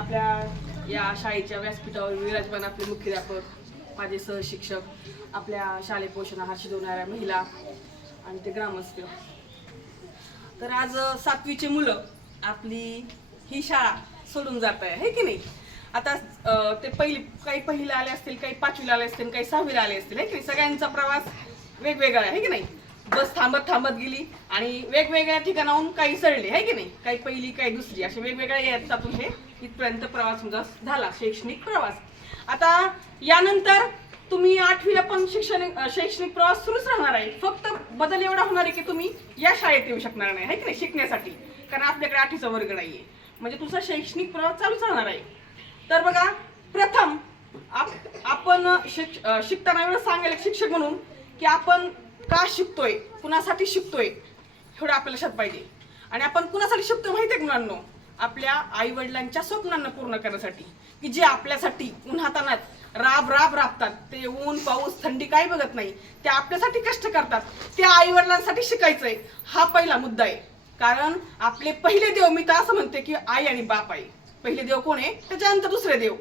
आपल्या या शाळेच्या व्यासपीठावर विराजमान आपले मुख्याध्यापक माझे सहशिक्षक आपल्या शालेय पोषण आहार शिजवणाऱ्या महिला आणि ते ग्रामस्थ. तर आज सातवीचे मुलं आपली ही शाळा सोडून जात आहे हे की नाही? आता ते पहिली काही पहिला आले असतील काही पाचवीला आले असतील काही सहावीला आले असतील हे की नाही? सगळ्यांचा प्रवास वेगवेगळा आहे की नाही? बस थांबत थांबत गेली आणि वेगवेगळ्या ठिकाणाहून काही चढले आहे की नाही? काही पहिली काही दुसरी. असे वेगवेगळ्या याच्यातून हे इथपर्यंत प्रवास तुमचा झाला शैक्षणिक प्रवास. आता यानंतर तुम्ही आठवीला पण शिक्षण शैक्षणिक प्रवास सुरूच राहणार आहे. फक्त बदल एवढा होणार आहे की तुम्ही या शाळेत येऊ शकणार नाही आहे की नाही? शिकण्यासाठी. कारण आपल्याकडे आठवीचा वर्ग नाहीये. म्हणजे तुमचा शैक्षणिक प्रवास चालूच राहणार आहे. तर बघा प्रथम आप- आपण शिक शिकताना एवढं सांगायला शिक्षक म्हणून की आपण का शिकतोय? कुणासाठी शिकतोय? एवढं आपल्या लक्षात पाहिजे. आणि आपण कुणासाठी शिकतोय माहिती आहे मुलांनो? आपल्या आई वडिलांच्या स्वप्नांना पूर्ण करण्यासाठी. की जे आपल्यासाठी उन्हातानात राब राब राबतात. ते ऊन पाऊस थंडी काही बघत नाही. ते आपल्यासाठी कष्ट करतात. त्या आई वडिलांसाठी शिकायचंय. हा पहिला मुद्दा आहे. कारण आपले पहिले देव मी तर असं म्हणते की आई आणि बाप आहे. पहिले देव कोण आहे? त्याच्यानंतर दुसरे देव.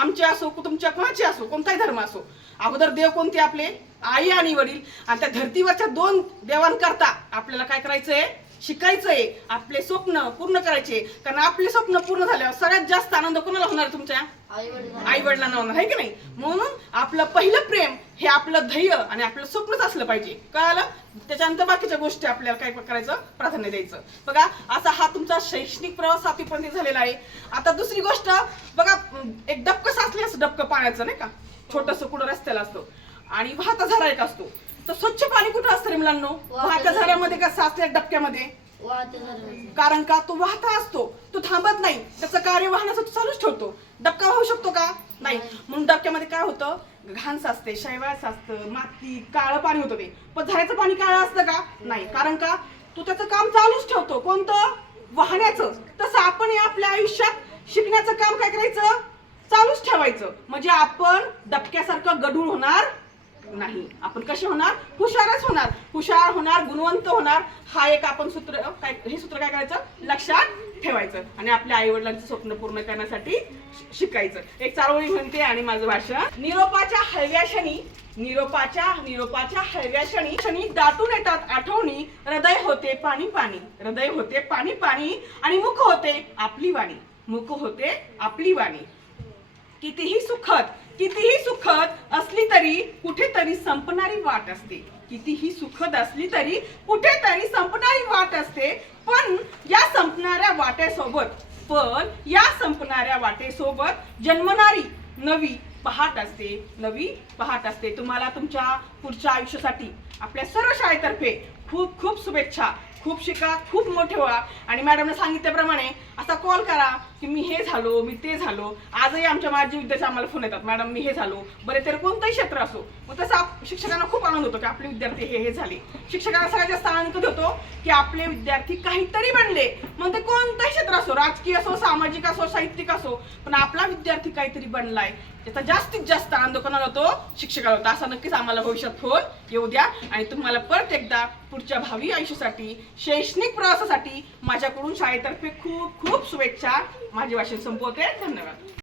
आमचे असो तुमच्या कोणाचे असो कोणताही धर्म असो. अगोदर देव कोणते आपले? आई आणि वडील. आणि त्या धर्तीवरच्या दोन देवांकरता आपल्याला काय करायचंय? शिकायचंय. आपले स्वप्न पूर्ण करायचे. कारण आपले स्वप्न पूर्ण झाल्यावर सगळ्यात जास्त आनंद कोणाला होणार तुमच्या? आई वडिलांना होणार आहे की नाही? म्हणून आपलं पहिलं प्रेम हे आपलं ध्येय आणि आपलं स्वप्नच असलं पाहिजे. कळालं? त्याच्यानंतर बाकीच्या गोष्टी आपल्याला काय करायचं? प्राधान्य द्यायचं. बघा असा हा तुमचा शैक्षणिक प्रवास सातवीपर्यंत झालेला आहे. आता दुसरी गोष्ट बघा एक डबकं साचले असं डबकं पाण्याचं नाही का? छोटस कुठं रस्त्याला असतो. आणि वाहता झरा एक असतो. तर स्वच्छ पाणी कुठं असतं रे मुलांनो? वाहत्या झऱ्यामध्ये का साचल्या डबक्यामध्ये? कारण का? तो वाहता असतो. तो थांबत नाही. त्याचं कार्य वाहनाचं तो चालूच ठेवतो. डबका वाहू शकतो का? नाही. म्हणून डबक्यामध्ये काय होतं? घाण साचते शैवाळ साचतं माती काळं पाणी होतं ते. पण झाडाचं पाणी काळं असतं का? नाही. कारण का? तो त्याचं काम चालूच ठेवतो. कोणतं? वाहण्याचं. तसं आपण हे आपल्या आयुष्यात शिकण्याचं काम काय करायचं? चालूच ठेवायचं. म्हणजे आपण डबक्यासारखं गढूळ होणार नाही. आपण कसे होणार? हुशारच होणार. हुशार होणार गुणवंत होणार. हा एक आपण सूत्र काय हे सूत्र काय करायचं? लक्षात ठेवायचं. आणि आपल्या आई वडिलांचं स्वप्न पूर्ण करण्यासाठी शिकायचं. एक चारोळी म्हणते आणि माझं भाषण निरोपाच्या हळव्या क्षणी निरोपाच्या निरोपाच्या हळव्या क्षणी क्षणी दाटून येतात आठवणी. हृदय होते पाणी पाणी. हृदय होते पाणी पाणी. आणि मुख होते आपली वाणी. मुख होते आपली वाणी. कितीही सुखद कितीही सुखद असली तरी कुठेतरी संपणारी वाट असते. कितीही सुखद असली तरी कुठेतरी संपणारी वाट असते. पण या संपणाऱ्या वाटेसोबत पण या संपणाऱ्या वाटेसोबत जन्मणारी नवी पहाट असते. नवी पहाट असते. तुम्हाला तुमच्या पुढच्या आयुष्यासाठी आपल्या सर्व शाळेतर्फे खूप खूप शुभेच्छा. खूप शिका खूप मोठे व्हा. आणि मॅडमने सांगितल्याप्रमाणे असा कॉल करा. की मी हे झालो मी ते झालो. आजही आमच्या माझी विद्यार्थी आम्हाला फोन येतात मॅडम मी हे झालो. बरे तर कोणतंही क्षेत्र असो मग तसं शिक्षकांना खूप आनंद होतो की आपले विद्यार्थी हे हे झाले. शिक्षकांना सगळ्यात जास्त आनंद होतो? की आपले विद्यार्थी काहीतरी बनले. मग ते कोणतंही क्षेत्र असो राजकीय असो सामाजिक असो साहित्यिक असो पण आपला विद्यार्थी काहीतरी बनलाय. त्याचा जास्तीत जास्त आनंद कोणाला होतो? शिक्षकाला होता. असा नक्कीच आम्हाला भविष्यात फोन येऊ द्या. आणि तुम्हाला परत एकदा पुढच्या भावी आयुष्यासाठी शैक्षणिक प्रवासासाठी माझ्याकडून शाळेतर्फे खूप खूप शुभेच्छा. माझे भाषण संपवते धन्यवाद.